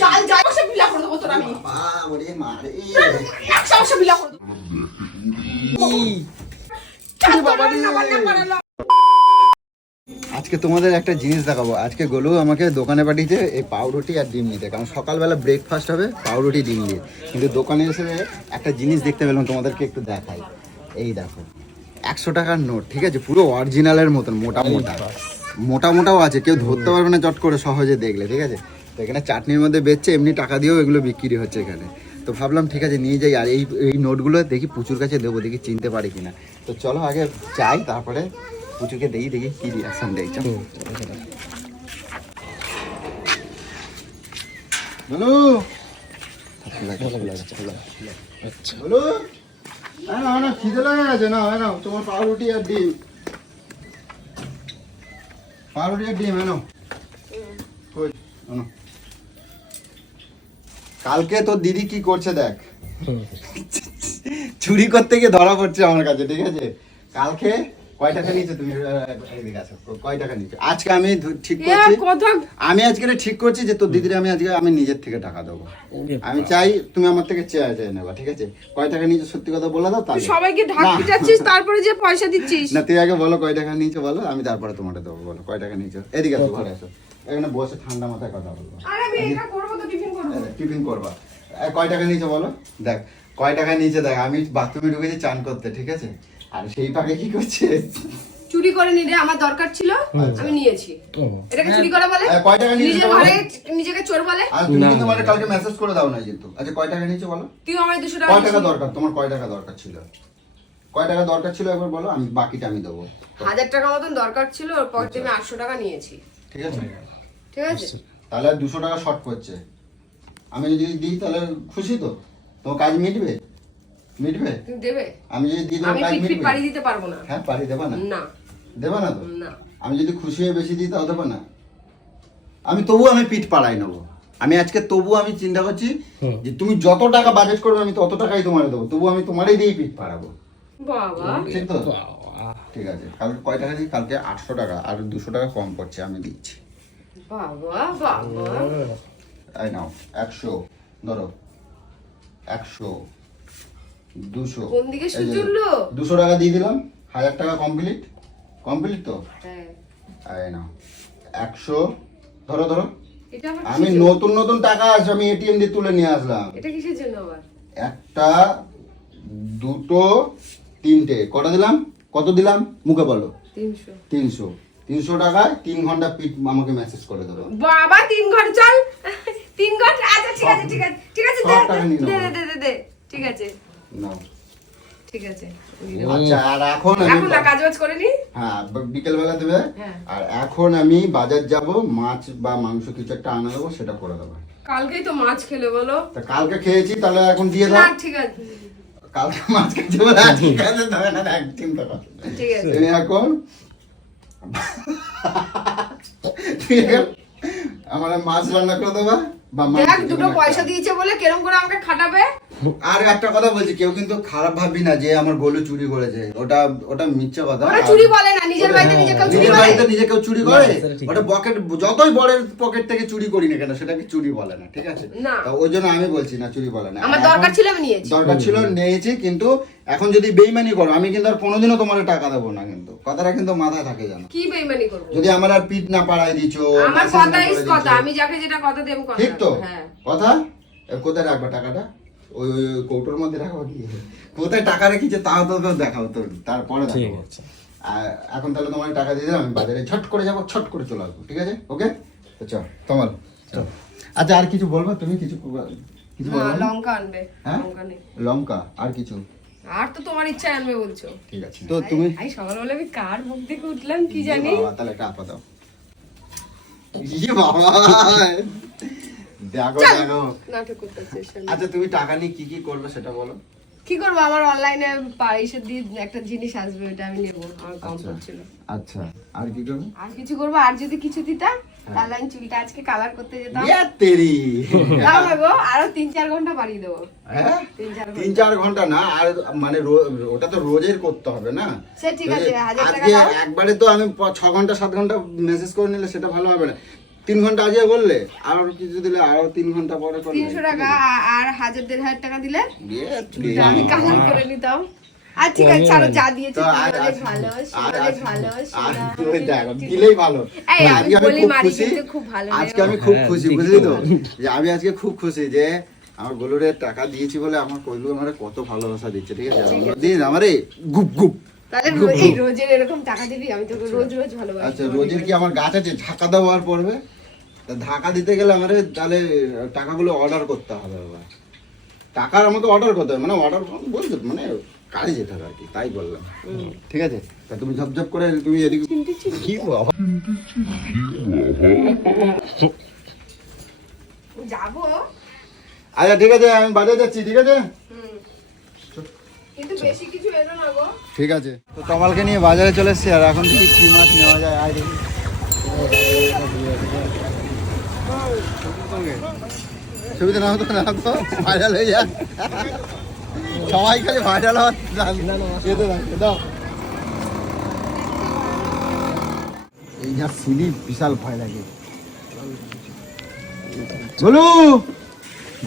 চাল যাই বসে বিলা করে দেবো তোর আমি। একশো বসে বিলা করে দেবো। আজকে তোমাদের একটা জিনিস দেখাবো। আজকে গোলু আমাকে দোকানে পাঠিয়েছে এই পাউরুটি আর ডিম নিতে, কারণ সকালবেলা ব্রেকফাস্ট হবে পাউরুটি ডিম দিয়ে। কিন্তু দোকানে এসে একটা জিনিস দেখতে পেলাম, তোমাদেরকে একটু দেখাই। এই দেখো 100 টাকার নোট, ঠিক আছে, পুরো অরিজিনালের মতন মোটা মোটা মোটা মোটাও আছে, কেউ ধরতে পারবে না চট করে সহজে দেখলে, ঠিক আছে। তো এখানে চাটনির মধ্যে বেচছে, এমনি টাকা দিয়েও এগুলো বিক্রি হচ্ছে এখানে। তো ভাবলাম ঠিক আছে নিয়ে যাই, আর এই নোটগুলো দেখি পুচুর কাছে দেবো, দেখি চিনতে পারি কিনা। তো চলো আগে যাই, তারপরে পুচুকে দেখি কি রিয়াকশন দেয়। চলো বলো বলো, না খিদে লাগে গেছে না, হয় না তোমার পাউরুটি আর ডিম, পাউরুটি আর ডিম এনো। কালকে তোর দিদি কি করছে দেখ, চুরি করতে গিয়ে ধরা পড়ছে আমার কাছে, ঠিক আছে। কালকে কয় টাকা নিয়েছো তুমি, এদিকে আসো, কয় টাকা নিয়েছো? আজকে আমি ঠিক করছি, আজকে ঠিক করছি যে তোর দিদির আমি নিজের থেকে টাকা দেবো। আমি চাই তুমি আমার থেকে চেয়ে নেবা, ঠিক আছে। কয় টাকা নিয়েছো সত্যি কথা বলে দাও, তাহলে সবাইকে ঢাকতে যাচ্ছিস তারপরে যে পয়সা দিচ্ছিস না। তুই আগে বলো কয় টাকা নিয়েছো বলো, আমি তারপরে তোমাকে দেবো। বলো কয় টাকা নিয়েছো, এদিকে আসো, ঘরে আসো, এখানে বসে ঠান্ডা মাথায় কথা বলবো। আরে আমি এটা করব তো টিফিন করব। টিফিন করবা, কয় টাকা নিয়েছো বলো। দেখ কয় টাকা নিয়েছে, দেখ আমি বাথরুমে ঢুকেছি চান করতে, ঠিক আছে। আর সেই পাকে কি করছে, চুরি করে নিলে আমার দরকার ছিল, আমি নিয়েছি। এটাকে চুরি করা বলে? কয় টাকা নিয়েছো নিজের ঘরে নিজেকে চোর বলে? আর তুমি কিন্তু মানে কালকে মেসেজ করে দাও না কিন্তু। আচ্ছা কয় টাকা নিয়েছো বলো। তুই আমায় 200 টাকা কয় টাকা দরকার তোমার, কয় টাকা দরকার ছিল, কয় টাকা দরকার ছিল একবার বলো, আমি বাকিটা আমি দেবো। 1000 টাকা মতন দরকার ছিল, ওর পকেটে আমি 800 টাকা নিয়েছি। ঠিক আছে ঠিক আছে, তাহলে 200 টাকা শর্ট পড়ছে। আমি যদি দিই তাহলে খুশি তো, তোমার কাজ মিটবে, মিটবে। তুমি দেবে? আমি যদি দিই তোমার আমি কাজ ফিট মিটবে? পারি দিতে পারবো না। হ্যাঁ পারি দেবা না, না দেবা না তো। না, আমি যদি খুশি হয়ে বেশি দিই তাও দেবা না। আমি তবু আমি পিঠ পাড়াই নেবো। আমি আজকে তবু আমি চিন্তা করছি যে তুমি যত টাকা বাজেট করবে আমি তত টাকাই তোমারে দেবো, তবু আমি তোমারই দিয়ে পিঠ পাড়াবো। বাবা ঠিক তো, ঠিক আছে। কালকে কয় টাকা দিই, কালকে 800 টাকা, আর 200 টাকা কম পড়ছে, আমি দিচ্ছি। বাবা বাবা, এই নাও 100, ধরো 100, 200, কোন দিকে সূর্য উঠলো? 200 টাকা দিয়ে দিলাম, 1000 টাকা কমপ্লিট, কমপ্লিট তো। হ্যাঁ, এই নাও 100, ধরো ধরো। এটা আবার আমি কিসের জন্য? নতুন নতুন টাকা আছে, আমি এটিএম দিয়ে তুলে নিয়ে আসলাম। এটা কিসের জন্য আবার? একটা, দুটো, তিনটে, কটা দিলাম, কত দিলাম মুখে বলো। 300 300, 300 টাকায় 3 ঘন্টা পিট আমাকে মেসেজ করে দেবো। বাবা 3 ঘন্টা চল, 3 ঘন্টা। আচ্ছা ঠিক আছে ঠিক আছে ঠিক আছে, সব টাকা নিয়ে দে নাও। দে দে দে, ঠিক আছে নাও। ঠিক আছে। আচ্ছা আর এখন এখন না কাজ বাজ করে নি। হ্যাঁ বিকেল বেলা দেবে। হ্যাঁ। আর এখন আমি বাজার যাব, মাছ বা মাংস কিছু একটা আনা দেবো, সেটা করে দেবো। কালকেই তো মাছ খেলে বলো। তা কালকে খেয়েছি, তাহলে এখন দিয়ে না দাও। ঠিক আছে কালকে মাছ খেয়েছি বলে আজকে খেতে দেবে না, একদিন তো কথা। ঠিক আছে। তুমি এখন তুই এখন আমার মাছ রান্না করে দেবা বা মাংস দেখ যেকোনো দুটো একটা। পয়সা দিয়েছে বলে কেরম করে আমাকে খাটাবে। আর একটা কথা বলছি, কেউ কিন্তু খারাপ ভাববি না যে আমার গোলু চুরি করেছে, ওটা ওটা মিথ্যা কথা। ওরা চুরি বলে না, নিজের বাড়িতে নিজে কেউ চুরি নিজের করে? বাড়িতে নিজে কেউ চুরি করে? না, সেটা ঠিক ওটা পকেট, যতই বড়ের পকেট থেকে চুরি করি না কেন, সেটাকে চুরি বলে না, ঠিক আছে। না। তা ওই জন্য আমি বলছি না, চুরি বলে না। আমার এখন দরকার ছিল আমি নিয়েছি। দরকার ছিল নিয়েছি, কিন্তু এখন যদি বেইমানি করো আমি কিন্তু আর কোনোদিনও তোমার টাকা দেবো না, কিন্তু কথাটা কিন্তু মাথায় থাকে জানো। কি বেইমানি করব? যদি আমার আর পিঠ না পাড়ায় দিছো, আমার message না কথা করে ইস দিছো, কথা, আমি যাকে যেটা কথা দেব কথা। ঠিক তো হ্যাঁ। কথা। কোথায় রাখবা টাকাটা, ওই ওই ওই কৌটোর মধ্যে রাখবো কি, কোথায় টাকা রেখেছে তাও তো দেখাও তো, তারপরে ঠিক দেখাবো। আছে। আর এখন তাহলে তোমার টাকা দিয়ে দিলাম, আমি বাজারে ছট করে যাবো, ছট করে চলে আসবো, ঠিক আছে। ওকে তো চল তোমার। আচ্ছা আর কিছু বলবো তুমি, কিছু কিছু হ্যাঁ, বলবো না? লঙ্কা আনবে। হ্যাঁ? লঙ্কা নেই। লঙ্কা আর কিছু, আর তো তোমার ইচ্ছা আনবে বলছো। ঠিক আছে। তো তুমি আই সকালবেলা আমি কার মুখ থেকে উঠলাম কি জানি। বাবা, তাহলে একটা আপা দাও। ইয়ে বাবা, দেখো চল। দেখো। নাটক করতে চেষ্টা নেই। আচ্ছা তুমি টাকা নিয়ে কি কি করবে সেটা বলো। কি করবো, আমার অনলাইনে পাইসে দিয়ে একটা জিনিস আসবে, ওটা আমি নেবো, আমার কম আচ্ছা। পড়ছিল। আচ্ছা আর কি করবে? আর কিছু করবো, আর যদি কিছু দিতা তাহলে আমি চুলটা আজকে কালার করতে যেতাম। ইয়া তেরি। তাও না গো, আরো 3-4 ঘন্টা বাড়িয়ে দেবো। হ্যাঁ? 3-4 ঘন্টা। 3-4 ঘন্টা না, আর মানে ওটা তো রোজের করতে হবে না। সে ঠিক আছে, 1000 টাকা আজকে দাও। একবারে তো আমি 6 ঘন্টা 7 ঘন্টা মেসেজ করে নিলে সেটা ভালো হবে না। 3 ঘন্টা আগে বললে আর কিছু দিলে আরো 3 ঘন্টা পরে করলে 300 টাকা আর 1000-1500 টাকা দিলে দিয়ে চুলটা আমি কালার করে নিতাম। আর ঠিক আছে ছাড়ো, যা দিয়েছো তো অনেক ভালো, অনেক ভালো। আর তুমি দেখো দিলেই ভালো। এই না, আমি আজকে বলি খুব মারি খুশি, কিন্তু খুব ভালো আজকে আমি খুব খুশি, বুঝলি তো, যে আমি আজকে খুব খুশি যে আমার গোলুরে টাকা দিয়েছি বলে আমার কইলু আমারে কত ভালোবাসা দিচ্ছে, ঠিক আছে? দিন আমারে গুপ গুপ। তাহলে এই রোজের এরকম টাকা দিবি, আমি তোকে রোজ রোজ ভালোবাসি। আচ্ছা রোজের কি আমার গাছ আছে ঢাকা দেওয়ার পড়বে? তা ঢাকা দিতে গেলে আমারে তাহলে টাকাগুলো অর্ডার করতে হবে বাবা। টাকার আমাকে অর্ডার করতে হবে, মানে অর্ডার বলতে মানে কাজে যেতে হবে আর কি, তাই বললাম। ঠিক আছে, তা তুমি ঝপঝপ করে তুমি এদিকে কি বাবা যাবো। আচ্ছা ঠিক আছে, আমি বাজারে যাচ্ছি, ঠিক আছে? কিন্তু বেশি কিছু এলো না গো। ঠিক আছে, তো তমালকে নিয়ে বাজারে চলে এসছি, আর এখন দেখি কি মাছ নেওয়া যায়। আয় দেখি ছবিতে নাও তো, না তো ভাইরাল হয়ে যাক, সবাই খালি ভাইরাল হওয়ার দাও। এই যা সিলি বিশাল ভয় লাগে। গোলু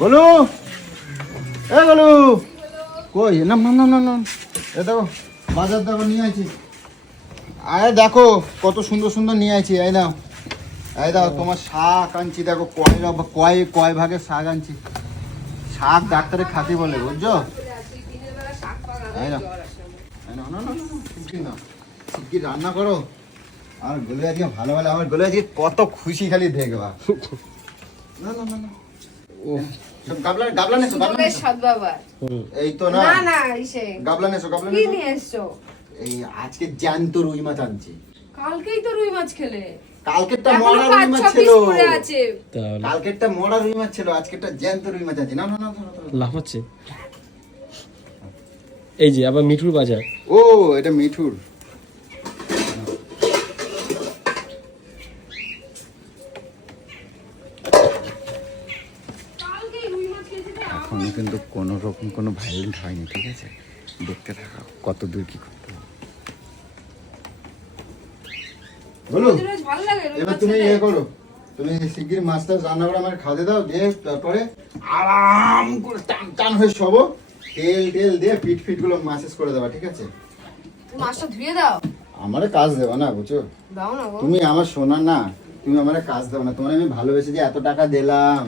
গোলু এ গোলু কই? না না না না না, এ দেখো বাজার দেখো নিয়ে আইছি। আরে দেখো কত সুন্দর সুন্দর নিয়ে আইছি। এই নাও, এই দাও তোমার শাক আনছি, দেখো কয় ভাগের শাক আনছি। শাক ডাক্তারে খাতি বলে, বুঝছো? এই নাও, এই নাও, না না না, শিগগির নাও, শিগগির রান্না করো। আর গোলু আজকে ভালো ভালো, আমার গোলু আজকে কত খুশি খালি দেখবা। না না না না, ও গাবলা গাবলা নেছো, গাবলা বেশ নেছো। সদ্বাবার। এই তো না না না ইসে গাবলা নেছো, গাবলা কি নেছো। নিয়ে এসছো? এই আজকে জ্যান্ত রুই মাছ আনছি। কালকেই তো রুই মাছ খেলে। কালকেরটা এখনো মরা রুই মাছ 5-6 ছিল, পিস পড়ে আছে। কালকেরটা মরা রুই মাছ ছিল, আজকেরটা জ্যান্ত রুই মাছ আনছি। না না না না, লাফাচ্ছে। এই যে আবার মিঠুর বাজার। ও এটা মিঠুর। কালকেই রুই মাছ খেয়েছি তো। এখনো কিন্তু কোনো রকম কোনো ভাইলেন্ট হয়নি, ঠিক আছে? দেখতে থাকো কত দূর কি করতে হবে। বলো রোজ রোজ ভালো লাগে রুই এবার মাছ তুমি খেতে? ইয়ে করো, তুমি শিগগির মাছটা রান্না করে আমার খাতে দাও, দিয়ে তারপরে আরাম করে টান টান হয়ে শোবো, তেল টেল দিয়ে পিট ফিট গুলো মাসেজ করে দেবা, ঠিক আছে? তুমি মাছটা ধুয়ে দাও। আমারে কাজ দেবা না, বুঝছো? দাও না গো। তুমি আমার সোনা না, তুমি আমারে কাজ দেবো না। তোমার আমি ভালোবেসে যে এত টাকা দিলাম,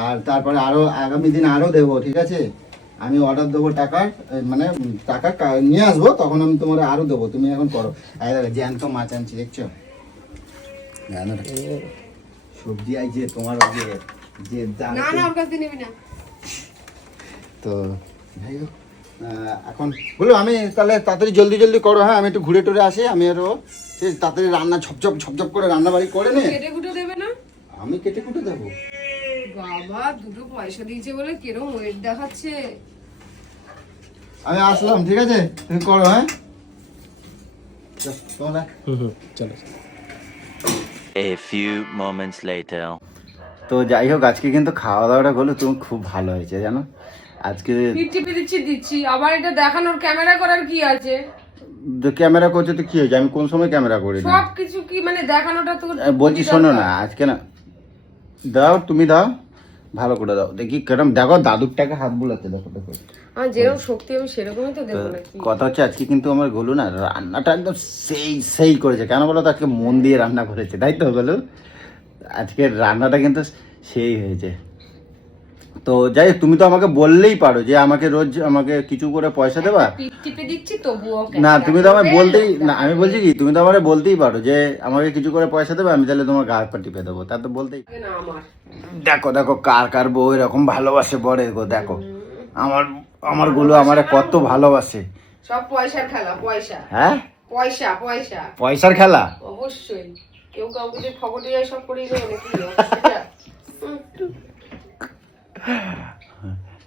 আর তারপরে আরো আগামী দিন আরো দেবো, ঠিক আছে? আমি অর্ডার দেবো টাকার, মানে টাকা নিয়ে আসবো, তখন আমি তোমার আরো দেবো। তুমি এখন করো। এই দেখো জ্যান্ত মাছ আনছি, দেখছো? রান্নাটা সবজি আইছে তোমার ওই যে না না ওর কাছে নিবি না। তো যাই হোক, এখন বলো আমি তাহলে তাড়াতাড়ি জলদি জলদি করো। হ্যাঁ আমি একটু ঘুরে টুরে আসি, আমি আরো ঠিক তাড়াতাড়ি রান্না ঝপঝপ ঝপঝপ করে রান্না বাড়ি করে নে। কেটে কুটে দেবে না? আমি কেটে কুটে দেবো। বাবা দুটো পয়সা দিয়েছে বলে কিরম ওয়েট দেখাচ্ছে। আমি আসলাম, ঠিক আছে? তুমি করো। হ্যাঁ তোমরা চলো। A few moments later. তো যাই হোক, আজকে কিন্তু খাওয়া দাওয়াটা বলো তুমি খুব ভালো হয়েছে, জানো? আজকে টিপে দিচ্ছি আবার এটা দেখানোর ক্যামেরা করার কি আছে? ক্যামেরা করছে তো কি হয়েছে? আমি কোন সময় ক্যামেরা করি না? সব কিছু কি মানে দেখানোটা তো বলছি শোনো না, আজকে না দাও, তুমি দাও, ভালো করে দাও, দেখি কেরম। দেখো দাদুর টাকা হাত বুলাতে, দেখো দেখো। আমার যেরকম শক্তি আমি সেরকমই তো দেবো নাকি। কথা হচ্ছে আজকে কিন্তু আমার গোলু না রান্নাটা একদম সেই সেই করেছে। কেন বলো তো? আজকে মন দিয়ে রান্না করেছে, তাই তো গোলু? আজকে রান্নাটা কিন্তু সেই হয়েছে। তো যাই হোক, তুমি তো আমাকে বললেই পারো যে আমাকে রোজ আমাকে কিছু করে পয়সা দেবা। টিপে দিচ্ছি তবুও না তুমি তো আমাকে বলতেই না, আমি বলছি কি তুমি তো আমাকে বলতেই পারো যে আমাকে কিছু করে পয়সা দেবে, আমি তাহলে তোমার গা পা টিপে দেবো, তা তো বলতেই। না আমার দেখো দেখো কার কার বউ এরকম ভালোবাসে বড় গো, দেখো আমার আমার গুলো আমারে কত ভালোবাসে। সব পয়সার খেলা, পয়সা হ্যাঁ পয়সা পয়সা পয়সার খেলা। অবশ্যই কেউ কাউকে যে ফকটে যায় সব করেই দেবে নাকি?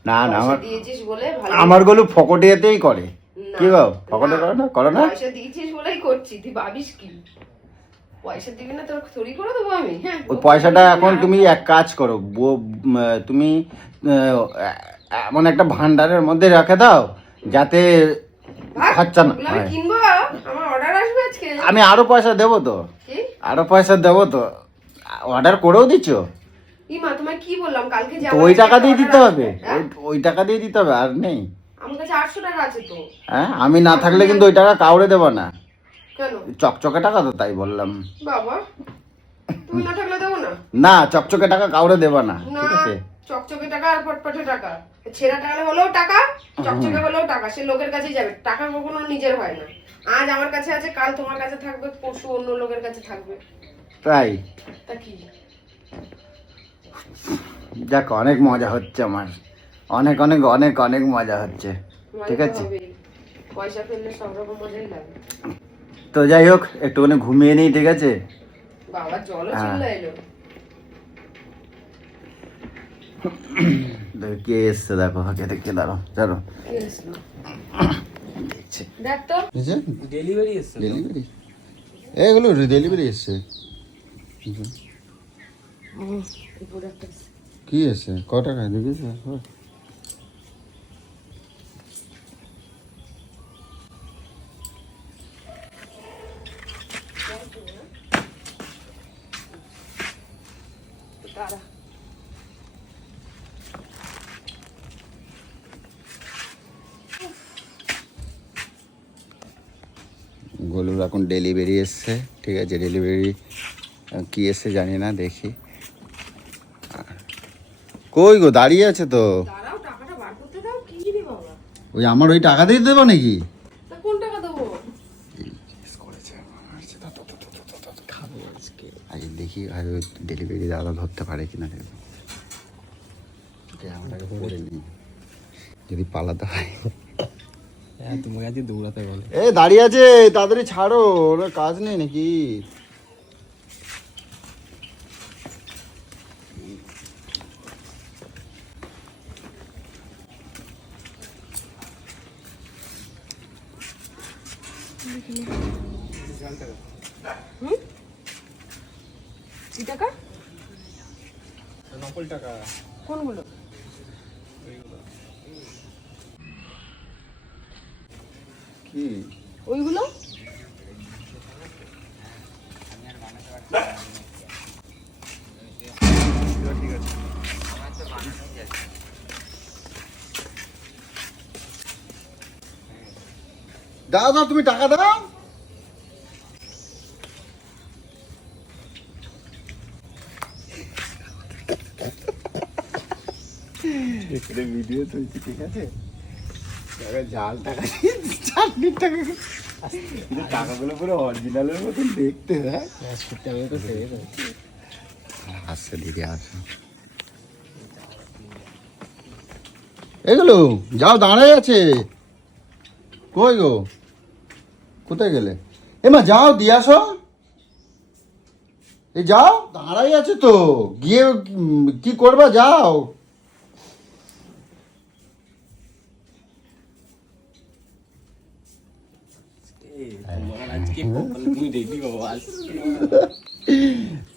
না না আমার দিয়েছিস বলে ভালো। আমার গুলো ফকটিয়াতেই করে। কি গো ফকটে করো না? করো না? পয়সা দিয়েছিস বলেই করছি, তুই ভাবিস কি পয়সা দিবি না তোর থরি করে দেবো আমি? হ্যাঁ ওই পয়সাটা এখন তুমি এক কাজ করো, তুমি এমন একটা ভান্ডারের মধ্যে রেখে দাও যাতে খরচা না আমি হয়। কিনবো, আমার অর্ডার আসবে আজকে। আমি আরো পয়সা দেবো তো, কি? আরো পয়সা দেবো তো। অর্ডার করেও দিচ্ছ? ইমা তোমায় কি বললাম কালকে যে তো ওই টাকা দিয়ে দিতে হবে, ওই টাকা দিয়ে দিতে হবে, আর নেই? আমার কাছে 800 টাকা আছে তো। হ্যাঁ, আমি না থাকলে কিন্তু ওই টাকা কাউরে দেবো না। কেন? চকচকে টাকা তো, তাই বললাম। বাবা তুমি না থাকলে দেবো না? না, চকচকে টাকা কাউরে দেবো না, না, ঠিক আছে? চকচকে টাকা আর পটপটে টাকা, ছেঁড়া টাকা হলেও টাকা, চকচকে হলেও টাকা, সে লোকের কাছেই যাবে। টাকা কখনো নিজের হয় না। আজ আমার কাছে আছে, কাল তোমার কাছে থাকবে, পরশু অন্য লোকের কাছে থাকবে। তাই? তা কি? দেখ, অনেক মজা হচ্ছে আমার, অনেক অনেক অনেক অনেক মজা হচ্ছে, ঠিক আছে? পয়সা ফেললে সব রকম মজাই লাগে। তো যাই হোক, একটুখানি ঘুমিয়ে নিই, ঠিক আছে? বাবা জলও চলে এলো। কে এসছে দেখো, হাতে দেখে দাঁড়ো, চলো দেখছি। দেখ তো ডেলিভারি এসছে। ডেলিভারি, এগুলো ডেলিভারি এসছে। কি এসছে? ক টাকা দেখিস? গোলুর এখন ডেলিভারি এসছে, ঠিক আছে? ডেলিভারি কি এসছে জানি না, দেখি। কই গো, দাঁড়িয়ে আছে তো। দাঁড়াও, টাকাটা বার করতে দাও। কি রে বাবা? ওই আমার ওই টাকা দিয়ে দেবো নাকি? তা কোন টাকা দেবো? আগে দেখি আর ডেলিভারি দাদা ধরতে পারে কিনা, দেখবো। আমাকে পড়ে নিই, যদি পালাতে হয়। হ্যাঁ, তোমাকে আজকে দৌড়াতে বলে। এ দাঁড়িয়ে আছে, তাড়াতাড়ি ছাড়ো, ওরা কাজ নেই নাকি? কি টাকা? নকল টাকা। কোনগুলো? কি ওইগুলো? দাও দাও, তুমি টাকা দাও। ভিডিও চলছে, ঠিক আছে? জাল টাকা, চাকরির টাকা, টাকাগুলো পুরো অরিজিনালের মতন দেখতে। হ্যাঁ, আসছে দিদি, আসো। এগুলো যাও, দাঁড়াই আছে। কই গো, কোথায় গেলে? এমা যাও, দিয়ে আসো। এই যাও, দাঁড়াই আছে তো, গিয়ে কি করবা, যাও।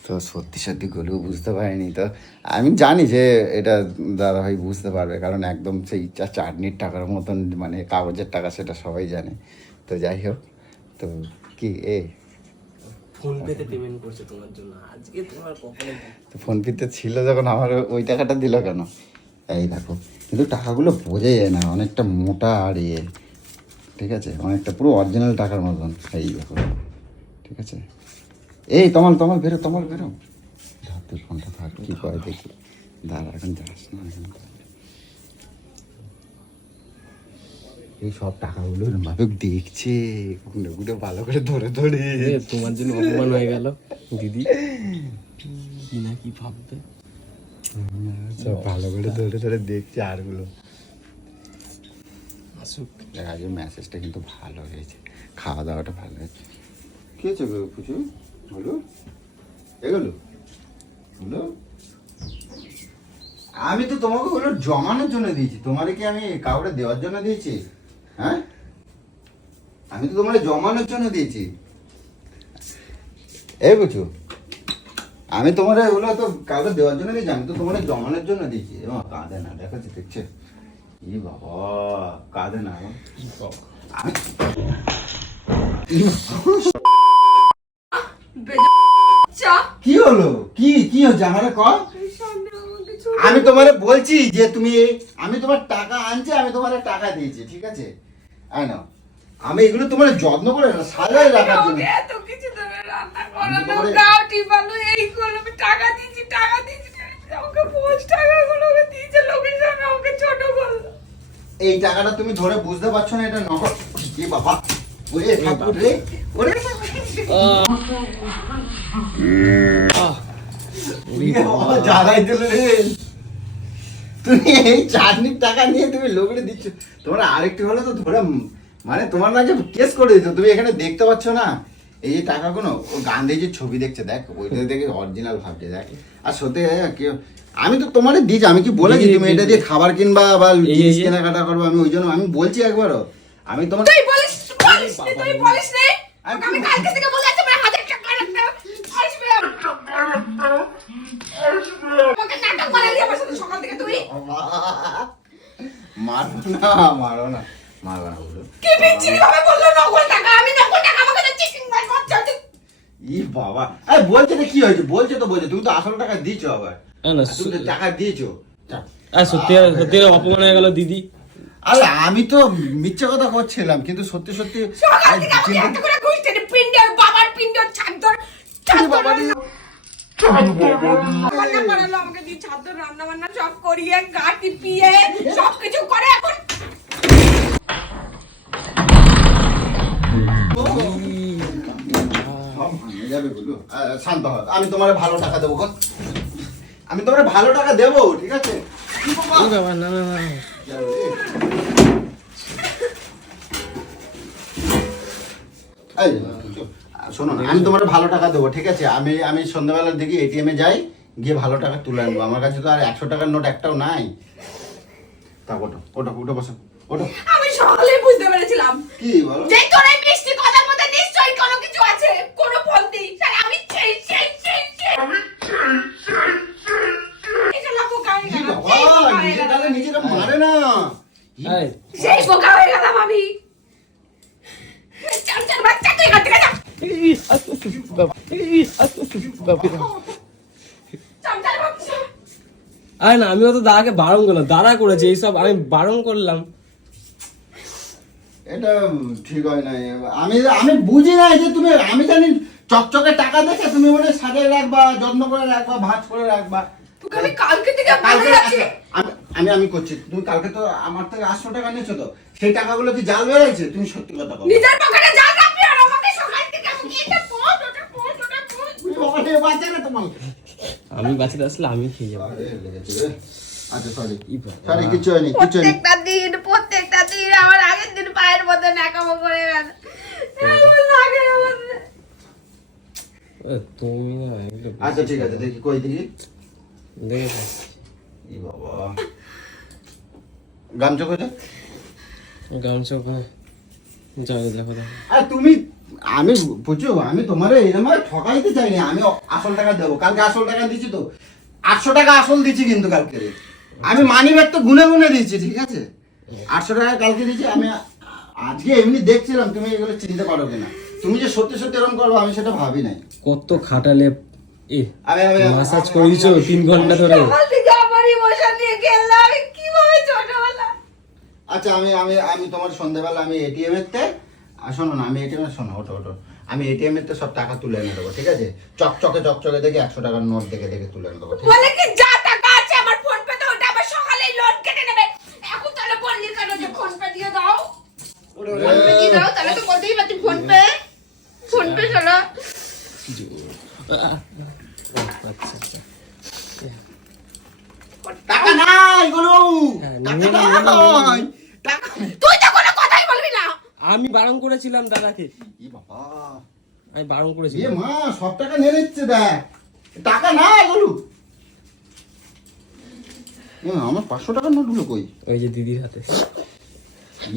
তো সত্যি সত্যি গলু বুঝতে পারিনি। তো আমি জানি যে এটা দাদা ভাই বুঝতে পারবে, কারণ একদম সেই চাটনির টাকার মতন, মানে কাগজের টাকা, সেটা সবাই জানে। তো যাই হোক, তো কি ফোন পেতে পেমেন্ট করছে তোমার জন্য আজকে, তোমার কপালে। তো ফোন পেতে ছিল যখন, আমার ওই টাকাটা দিল কেন? এই দেখো, কিন্তু টাকাগুলো বোঝা যায় না, অনেকটা মোটা আর ঠিক আছে? অনেকটা পুরো অরিজিনাল টাকার মতন। এই দেখো, ঠিক আছে? এই তমাল তমাল বেরো, তমাল বেরো। তুই ফোনটা থাক, কি করে দেখি। দাঁড়া, এখন যাস না, এখন এই সব টাকাগুলো ভাবে দেখছে, গুলো ভালো করে ধরে ধরে। তোমার জন্য অপমান হয়ে গেল দিদি, কি না কি ভাববে। সব ভালো করে ধরে ধরে দেখছে আরগুলো। আসুক। আজকে মেসেজটা কিন্তু ভালো হয়েছে, খাওয়া দাওয়াটা ভালো হয়েছে। কি হয়েছে গো পুচু? বলো, এগুলো বলো। আমি তো তোমাকে ওগুলো জমানোর জন্য দিয়েছি, তোমারে কি আমি কাউরে দেওয়ার জন্য দিয়েছি? হ্যাঁ, আমি তো তোমার জমানোর জন্য দিয়েছি। এই বুঝু, আমি তোমার ওগুলো তো কাউকে দেওয়ার জন্য দিয়েছি, আমি তো তোমার জমানোর জন্য দিয়েছি। এবং কাঁদে না, দেখাচ্ছে, দেখছে? ই বাবা, কাঁদে না। আমি বাচ্চা। কি হলো? কি হচ্ছে আমারে কর? এই সামনে আমাকে ছোট আমি তোমারে বলছি যে তুমি, আমি তোমার টাকা আনছি, আমি তোমারে টাকা দিয়েছি, ঠিক আছে? আই নাও, আমি এগুলো তোমার যত্ন করে না সাজাই রাখার জন্য। ওকে এত কিছু দেবে রান্না আমি করানো, তোমারে- গাও টিপালো, এই করলো, আমি টাকা দিয়েছি। ওকে 5 টাকাগুলো ওকে দিয়েছে, লোকের সামনে ওকে ছোট করলো। এই টাকাটা তুমি ধরে বুঝতে পারছো না এটা নকল। কি বাবা, ওরে ঠাকুর রে, ওরে বাবা জাগাই দিল রে। তুমি এই চাটনির টাকা নিয়ে তুমি লোকের দিচ্ছ। তোমার আরেকটু হলে তো ধরে মানে তোমার না যে কেস করে দিত। তুমি এখানে দেখতে পাচ্ছ না এই যে টাকাগুলো, ও গান্ধীজির ছবি দেখছে, দেখ ওইটা দেখে অরিজিনাল ভাবছে, দেখ। আর সত্যি আমি তো তোমার দিয়েছি, আমি কি বলেছি তুমি এটা দিয়ে খাবার কিনবা বা জিনিস কেনাকাটা করবো? আমি ওই জন্য আমি বলছি একবারও, আমি তোমার তুই বলিস নে, তুই বলিস নে। আমি ওকে আমি কালকে থেকে বলে যাচ্ছি, আমার 1000 টাকা রাখতে আসবে। ওকে নাটক বানালি আমার সাথে সকাল থেকে তুই। মারো না বলো। কি বিচ্ছিরি ভাবে বললো নকল টাকা, আমি নকল টাকা, আমাকে তো চিকেন মার করতে হচ্ছে। ই বাবা, আরে বলছে না কি হয়েছে? বলছে তো বলছে, তুমি তো আসল টাকা দিয়েছো আবার। না তুমি তো টাকা দিয়েছো। সত্যি সত্যি অপমান হয়ে গেল দিদি। আরে আমি তো মিথ্যে কথা করছিলাম, কিন্তু সত্যি সত্যি সকাল থেকে আমাকে এত করে ঘুষতে দে, পিন্ডের বাবার পিন্ডের ছাদর বাবারে। রান্না করালো আমাকে দিয়ে, ছাদর রান্না বান্না সব করিয়ে গা টিপিয়ে সব কিছু করে এখন সব ভেঙে যাবে বলো। শান্ত হও, আমি তোমার ভালো টাকা দেবো কোন, আমি তোমার ভালো টাকা দেবো, ঠিক আছে? বাবা না না না, এই, শোনো না, আমি তোমার ভালো টাকা দেবো, ঠিক আছে? আমি সন্ধ্যাবেলার দিকে এটিএম এ যাই, গিয়ে ভালো টাকা তুলে আনবো। আমার কাছে তো আর 100 টাকার নোট একটাও নাই। তা ওটো বসো, ওটো। আমি সকালেই বুঝতে পেরেছিলাম কি বলো? যে তোর এই মিষ্টি কথার মধ্যে নিশ্চয়ই কোনো কিছু আছে, কোনো ফন্দি। শালা আমি সেই এই শালা বোকা হয়ে কি গেলাম, বাবা, নিজের টাকা নিজেরা মারে না। আরে সেই বোকা হয়ে গেলাম আমি। চার বাচ্চা তুই এখান থেকে যা। চামচার বাচ্চা। আরে না, আমিও তো দাদাকে বারণ করলাম, দাদা করেছে এইসব, আমি বারণ করলাম। এটা ঠিক হয় না। আমি বুঝি না যে তুমি, আমি জানি চকচকে টাকা দেখে তুমি মনে হয় সাজিয়ে রাখবা, যত্ন করে রাখবা, ভাঁজ করে রাখবা। তোকে আমি কালকে থেকে বলে কালকে যাচ্ছি। আমি করছি। তুমি কালকে তো আমার থেকে 800 টাকা নিয়েছো, তো সেই টাকাগুলো কি জাল বেরোয়ছে? তুমি সত্যি কথা বলো। নিজের পকেটে জাল রাখবি আর আমাকে সকাল থেকে আমাকে এটা পড়, ওটা পড়। ওখানে বাঁচে না তোমার। আমি বাঁচাতে আসলে আমি খেয়ে যাবো। আচ্ছা সরি, ই বাবা। সরি, কিচ্ছু হয়নি। প্রত্যেকটা দিন আমার আগের দিন পায়ের মধ্যে নাকামো করে গেল। আমার নাকের মধ্যে। তুমি না এগুলো আচ্ছা ঠিক আছে, দেখি কই দেখি। দেখেছো ই বাবা, গামছা কোথায়? গামছা ওখানে যাও, দেখো দেখো। আর তুমি, আমি বুঝছো, আমি তোমার এরকম ঠকাইতে চাইনি। আমি আসল টাকা দেবো। কালকে আসল টাকা দিচ্ছি তো, 800 টাকা আসল দিচ্ছি কিন্তু কালকে। আমি মানি ব্যাগ তো গুনে দিয়েছি, ঠিক আছে? 800 টাকা কালকে দিচ্ছি। আমি আজকে এমনি দেখছিলাম তুমি এগুলো চিনতে পারো কিনা। তুমি যে সত্যি সত্যি এরকম করবো আমি সেটা ভাবি নাই। কত খাটালে আমি মাসাজ করেছো 3 ঘন্টা ধরে। সকাল থেকে আমার ইমোশন নিয়ে গেলাম, আমি কিভাবে ছোটবেলা। আচ্ছা আমি তোমার সন্ধ্যাবেলা আমি এটিএম এর তে, শোনো না, আমি এটিএম এর, শোনো ওটো আমি এটিএম এর তে সব টাকা তুলে এনে দেবো, ঠিক আছে? চকচকে দেখে 100 টাকার নোট দেখে তুলে এনে দেবো, ঠিক আছে? বলে কি যা টাকা আছে আমার ফোন পে তো ওটা আবার সকালে লোন কেটে নেবে। এখন তাহলে বললি কেন যে ফোন পে দিয়ে দাও? ফোন পে দিয়ে দাও, তাহলে তো বলতেই পারতি ফোন পে চলো। আচ্ছা আচ্ছা, টাকা নাই গুলো, হ্যাঁ, টাকা নিয়ে নাই, টাকা নেই। তুই তো কোনো কথাই বলবি না। আমি বারণ করেছিলাম দাদাকে, ই বাবা, আমি বারণ এ করেছিলাম। মা সব টাকা নিয়ে নিচ্ছে, দেখ টাকা নাই গুলো। আমার 500 টাকার নোট গুলো কই? ওই যে দিদির হাতে।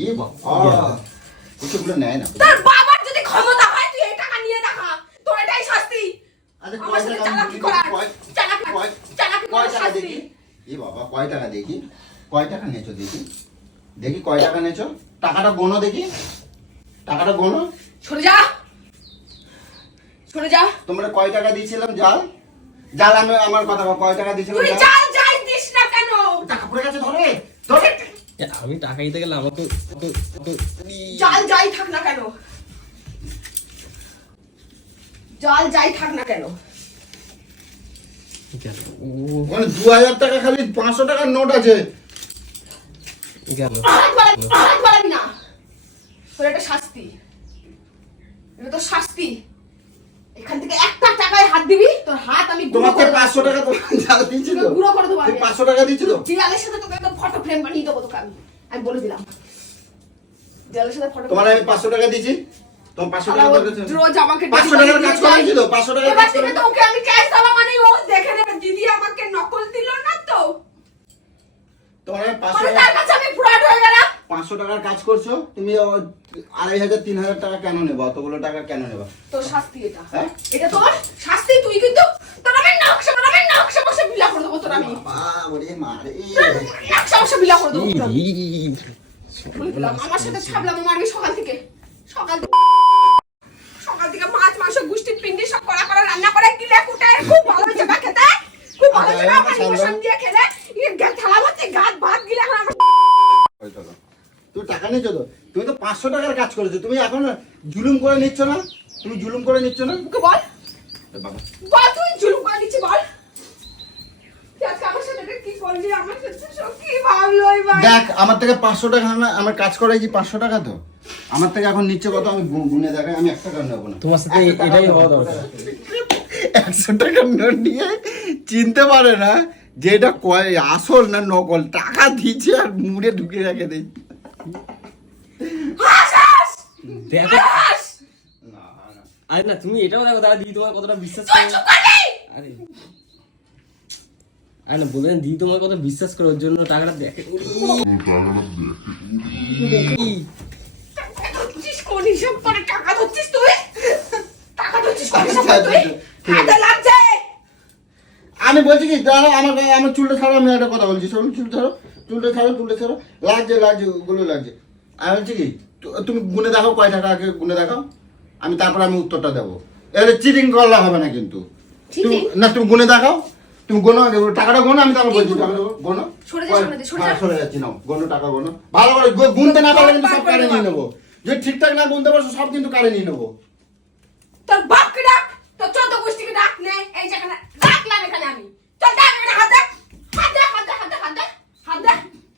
ই বাবা, এগুলো নেয় না। তোর বাবার যদি ক্ষমতা হয় তুই এই টাকা নিয়ে দেখা, তোর এটাই শাস্তি। আচ্ছা আমার কয় সাথে টাকা চালাকি করার, চালাকি কয় করার টাকা শাস্তি। দেখি? এ বাবা, কয় টাকা দেখি? কয় টাকা নেছো দেখি? দেখি কয় টাকা নেছো? টাকাটা গোনো দেখি, টাকাটা গোনো। সরে যা, শুনে যা, তোমরা কয় টাকা দিয়েছিলাম জাল? জাল আমি আমার কথা বল, কয় টাকা দিয়েছিলাম তুই জাল? জাল যাই দিস না কেন? টাকা পড়ে গেছে, ধরে ধরে। আমি টাকা দিতে গেলে আমাকে জাল যাই থাক না কেন, জাল যাই থাক না কেন, গেল মানে 2000 টাকা খালি 500 টাকার নোট আছে। গেল আর বলাবি না, তোর একটা শাস্তি, এটা তো শাস্তি। এখান থেকে একটা টাকায় হাত দিবি, তোর হাত আমি গুঁড়ো তোমাকে করে দেবো। 500 টাকা তো জাল দিয়েছিল, তোকে গুঁড়ো করে দেবো তুই আমি। 500 টাকা দিয়েছিল। দেয়ালের সাথে তোকে একদম ফটো ফ্রেম বানিয়ে দেবো তোকে আমি বলে দিলাম। দেয়ালের সাথে ফটো তোমার আমি 500 টাকা দিয়েছি, তোমার 500 টাকা দরকার ছিল। রোজ আমাকে 500 টাকার কাজ করেছিল, 500 টাকার এবার কাজ থেকে করেছিল। তো ওকে আমি ক্যাশ দেওয়া মানে ও দেখে নেবে দিদি আমাকে নকল দিল না তো, তোমার আমি 500 মানে টাকা, তার কাছে আমি ফ্রড হয়ে গেলাম। 500 টাকার কাজ করছো তুমি, 2500 3000 টাকা কেন নেবা? অতগুলো টাকা কেন নেবা? তোর শাস্তি এটা, হ্যাঁ? এটা তোর শাস্তি। তুই কিন্তু তোর আমি নকশা বসে বিলা করে দেবো তোর আমি, বাবা ওরে মারে, নকশা বসে বিলা করে দেবো তোর আমি। বলে দিলাম, আমার সাথে ছাবলাম মারবি সকাল থেকে মাছ মাংস গুষ্টি পিন্ডি সব করা রান্না করে কিলে কুটে খুব ভালো হয়েছে বা খেতে, খুব ভালো হয়েছে বা ইমোশন দিয়ে খেলে থালা ভর্তি গাত ভাত গিলে এখন আমার তুমি টাকা নিচ্ছ তো, তুমি তো 500 টাকার কাজ করেছো, তুমি এখন জুলুম করে নিচ্ছ না? তুমি জুলুম করে নিচ্ছ না? মুখে বল, এ বাবা, বল তুই জুলুম করে দিচ্ছি বল। তুই আজকে আমার সাথে এটা কি করলি, আমার সাথে সব কি ভাবলো ওই ভাই। দেখ আমার থেকে 500 টাকা আমার কাজ করাইছি, 500 টাকা তো আমার থেকে এখন নিচ্ছে কত, আমি গুনে দেখাই, আমি 1 টাকা নেবো না। তোমার সাথে এটাই হওয়া দরকার। 100 টাকার নোট নিয়ে চিনতে পারে না যে এটা আসল না নকল, টাকা দিচ্ছে আর মুড়ে ঢুকে রেখে দিচ্ছে। হাস হাস দেখো হাস, আরে না তুমি এটাও দেখো দাদা দিদি তোমার কতটা বিশ্বাস তুই করে। চুপ করবি। আরে আরে না বললেন দিদি তোমার কত বিশ্বাস করে, ওর জন্য টাকাটা দেখে। টাকা ধরছিস কোন হিসাব করে টাকা ধরছিস তুই? টাকা ধরছিস কোন হিসাব করে তুই? হাতে লাগছে। আমি বলছি কি দাঁড়াও, আমার চুলটা ছাড়ো, আমি একটা কথা বলছি, শোনো, চুলটা ছাড়ো, লাগছে ওগুলো লাগছে। আমি বলছি কি তুমি গুনে দেখাও কয় টাকা, আগে গুনে দেখাও, আমি তারপর আমি উত্তরটা দেবো। এটা চিটিং করলে হবে না কিন্তু। তুমি না, তুমি গুনে দেখাও, তুমি গোনো আগে, টাকাটা গোনো, আমি তারপর বলছি গোনো। সরে যা, সরে যা, সরে যা। হ্যাঁ, সরে যাচ্ছি, নাও গোনো, টাকা গোনো ভালো করে, গুনতে না পারলে কিন্তু সব কারে নিয়ে নেবো। যে ঠিকঠাক না গুনতে পারছো সব কিন্তু কারে নিয়ে নেবো। তোর বাপকে ডাক, তোর 14 গোষ্ঠীকে ডাক নে, এই যেখানে ডাকলাম এখানে আমি। চল ডাক এখানে, হাত দে, হাত দে, হাত দে, হাত দে, হাত দে, হাত দে,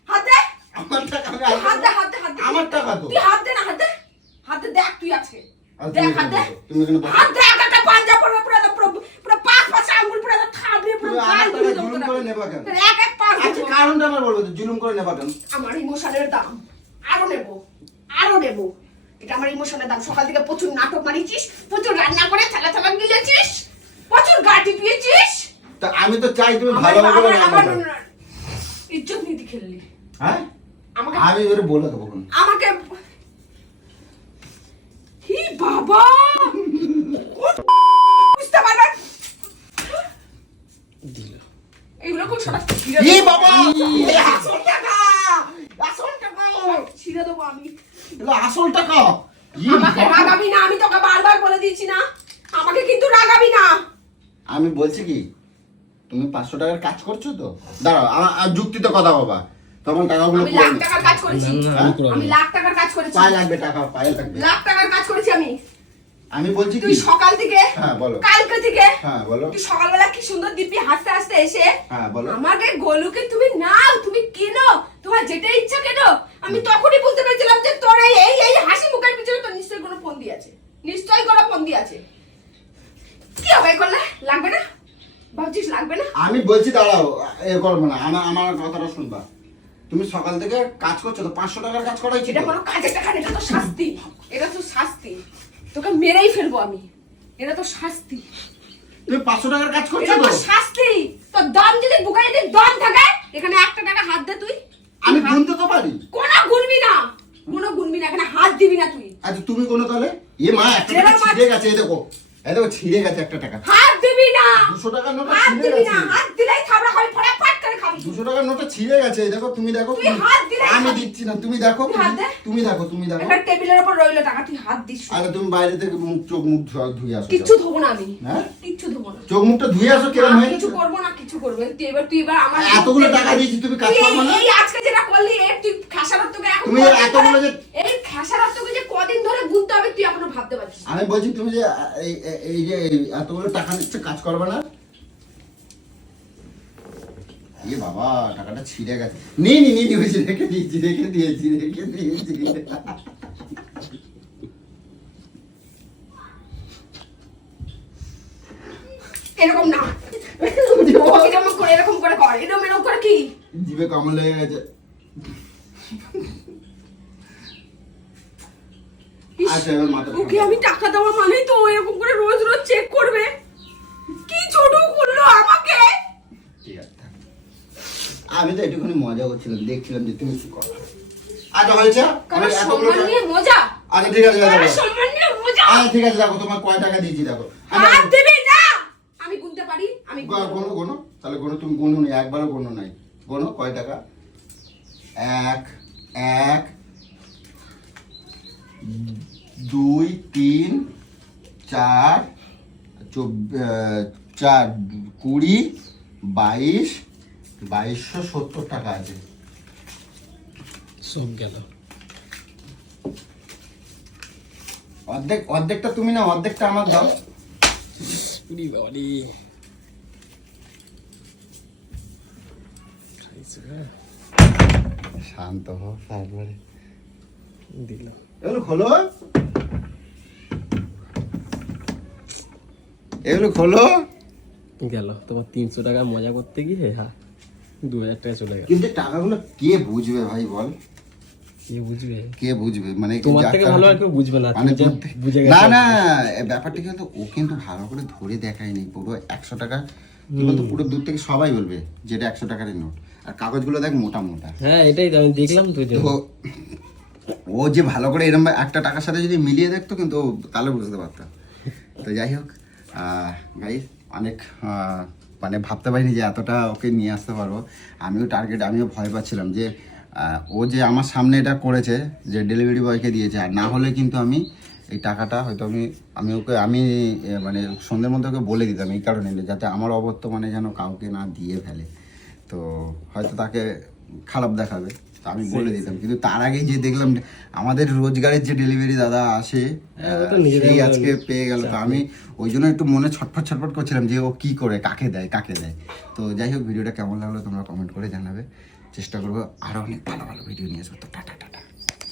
হাত দে, আমার টাকা আমি হাত দে, হাত দে, হাত দে। আমার টাকা তো। তুই হাত দে না, হাত দে, হাত দে, দেখ তুই আজকে। আর দেখ হাত দে, তুমি এখানে বসো। হাত দে, একটা পাঞ্জা পড়বে পুরো পাঁচ আঙ্গুল পুরো থাবড়ে পুরো তুমি গাল আমার ঘুরে টাকা দেবো জুলুম তোর করে আমি। নেবা কেন? তোর এক পাঁচ আচ্ছা দেবো। কারণটা আমার বলবো তো, জুলুম করে নেবা কেন? আমার ইমোশনের দাম আরো নেবো, আরো নেবো। এটা আমার ইমোশনের দাম। সকাল থেকে প্রচুর নাটক মারিছিস, প্রচুর রান্না করে থালা গিলেছিস, প্রচুর গা টিপিয়েছিস। তা আমি তো চাই তুমি আমার ভালো করে রান্না আমার করো। ইজ্জত নীতি খেললি হ্যাঁ, আমাকে, আমি এবারে বলে দেবো কোন। আমাকে হি বাবা বুঝতে পারবেন দিল এগুলো খুব সব ই বাবা, আসল টাকা, আসল টাকা ছিঁড়ে দেবো আমি। এগুলো আসল টাকা। ই আমাকে বাবা। রাগাবি না, আমি তোকে বারবার বলে দিয়েছি না, আমাকে কিন্তু রাগাবি না। আমি বলছি কি তুমি 500 টাকার কাজ করছো তো, দাঁড়াও আমার যুক্তিতে কথা বাবা, তোমার টাকাগুলো আমি লাখ টাকার কাজ করেছি, না, না, আমি করবো আমি না। লাখ টাকার কাজ করেছি, পায়ে লাগবে টাকা, পায়ে লাগবে। লাখ টাকার কাজ করেছি আমি। আমি বলছি তুই কি, সকাল থেকে, হ্যাঁ বলো, কালকে থেকে, হ্যাঁ বলো, তুই সকালবেলা কি সুন্দর দিব্যি হাসতে হাসতে এসে হ্যাঁ বলো। আমাকে গোলুকে তুমি নাও, তুমি কেনো, তোমার যেটা ইচ্ছা কেনো। আমি তখনই বুঝতে পেরেছিলাম যে তোর এই হাসি মুখের পিছনে তোর নিশ্চয়ই কোনো ফোন দিয়েছে, নিশ্চয়ই কোনো ফোন দিয়েছে। কি হবে করলে? লাগবে না? ভাবছিস লাগবে না? আমি বলছি দাঁড়াও, এ করবো না, আমার কথাটা শুনবা। তুমি সকাল থেকে কাজ করছো তো, 500 টাকার কাজ করাইছি এটা তো। কোনো কাজের টাকা না, এটা তো শাস্তি, এটা তো শাস্তি। তোকে মেরেই ফেলবো আমি, এটা তো শাস্তি, তুমি 500 টাকার কাজ করছো এটা তো। তো শাস্তি। তোর দম যদি বুকে যদি দম থাকে, এখানে 1 টাকা হাত দে তুই। আমি গুনতে তো পারি। কোনো গুনবি না, কোনো গুনবি না, এখানে হাত দিবি না তুই। আচ্ছা তুমি কোনো তাহলে, এ মা একটা টাকা যেরকম ছিঁড়ে গেছে, এই দেখো ছিঁড়ে গেছে একটা টাকা। হাত দিবি না, 200 টাকার নোট হাত ছিঁড়ে দিবি না, গেছে। হাত দিলেই থাবড়া খাবি, ফটাফট করে খাবি। 200 টাকার নোটটা ছিঁড়ে গেছে, এই দেখো তুমি দেখো। তুই হাত দিলে আমি দিচ্ছি না, তুমি দেখো, তুই হাত দে। তুমি দেখো, তুমি দেখো। একটা টেবিলের উপর রইলো টাকা, তুই হাত দিস। আরে তুমি বাইরে থেকে চোখ মুখ ধুয়ে আসো। কিচ্ছু ধোবো না আমি, হ্যাঁ? কিচ্ছু ধোবো না। চোখ মুখটা ধুয়ে আসো, কেমন আমি হয়ে কিছু গেছে? করবো না, কিছু করবো না। তুই এবার আমার এতগুলো টাকা দিয়েছি, তুমি কাজ তুই করবে না? এই আজকে যেটা করলি, তুই খেসারত্বকে এখন তুমি কদিন এতগুলো ধরে- যে- এই খেসারত্বকে যে কদিন ধরে গুনতে হবে তুই এখনো ভাবতে পারছিস না। আমি বলছি তুমি যে এই যে এতগুলো টাকা নিচ্ছে, কাজ করবে না? এ বাবা, টাকাটা ছিঁড়ে গেছে। নি হয়েছে, রেখে দিয়েছি। এরকম না, এরকম করে কর, এরকম করে কি? জিভে কামড় লেগে গেছে। ইস, আচ্ছা, এবার মাথা ওকে আমি টাকা দেওয়া মানেই তো ও এরকম করে রোজ রোজ চেক করবে। কি ছোট করলো আমাকে। ঠিক আছে, থাক। আমি তো একটুখানি মজা করছিলাম, দেখছিলাম যে তুমি কি করো। আচ্ছা হয়েছে। কারণ আমি এতগুলো সম্মান টাকা- নিয়ে মজা, আচ্ছা ঠিক আছে, কারণ দেখো। সম্মান নিয়ে মজা। আচ্ছা ঠিক আছে, দেখো তোমার কয় টাকা দিয়েছি, দেখো। হাত দিবি না। আমি গুনতে পারি, আমি গুনতে পারি। গোনো, তাহলে গোনো, তুমি গোনো নি, একবারও গোনো নাই। গোনো কয় টাকা? 1 1 2 3 4 4 20 22 2270 টাকা আছে। সব গেল। অর্ধেকটা তুমি না, অর্ধেকটা আমার দাও। উরি বাবারি। খাইছে রে। শান্ত হও, তারপরে দিলাম। এগুলো খোলো, এগুলো খোলো। গেল তোমার 300 টাকা মজা করতে গিয়ে, হ্যাঁ 2000 টাকা চলে গেল। কিন্তু টাকাগুলো কে বুঝবে ভাই বল? কে বুঝবে? কে বুঝবে? মানে তোমার যার থেকে কারণে- ভালো আর কেউ বুঝবে না, মানে তুমি যা বুঝতে- বুঝে না গেছো। না, এ ব্যাপারটা কিন্তু ও কিন্তু ভালো করে ধরে দেখায়নি। পুরো 100 টাকা কি বলতো, পুরো দূর থেকে সবাই বলবে যেটা 100 টাকার নোট। আর কাগজগুলো দেখ মোটা মোটা। হ্যাঁ এটাই তো আমি দেখলাম তো যে। তো ও যে ভালো করে এরকম একটা টাকার সাথে যদি মিলিয়ে দেখতো, কিন্তু ও তাহলে বুঝতে পারতাম। তো যাই হোক, গাইস অনেক মানে ভাবতে পারিনি যে এতটা ওকে নিয়ে আসতে পারবো। আমিও ভয় পাচ্ছিলাম যে ও যে আমার সামনে এটা করেছে, যে ডেলিভারি বয়কে দিয়েছে, আর না হলে কিন্তু আমি এই টাকাটা হয়তো আমি মানে সন্ধ্যের মধ্যে ওকে বলে দিতাম, এই কারণে যাতে আমার অবর্তমানে যেন কাউকে না দিয়ে ফেলে। তো হয়তো তাকে খারাপ দেখাবে, তো আমি বলে দিতাম। কিন্তু তার আগে যে দেখলাম আমাদের রোজগারের যে ডেলিভারি দাদা আসে, ও তো নিজেদের সেই মতো আজকে পেয়ে গেল। তো আমি ওই জন্য একটু মনে ছটফট করছিলাম যে ও কি করে, কাকে দেয়। তো যাই হোক, ভিডিওটা কেমন লাগলো তোমরা কমেন্ট করে জানাবে। চেষ্টা করবো আরো অনেক ভালো ভালো ভিডিও নিয়ে আসবো। তো টাটা।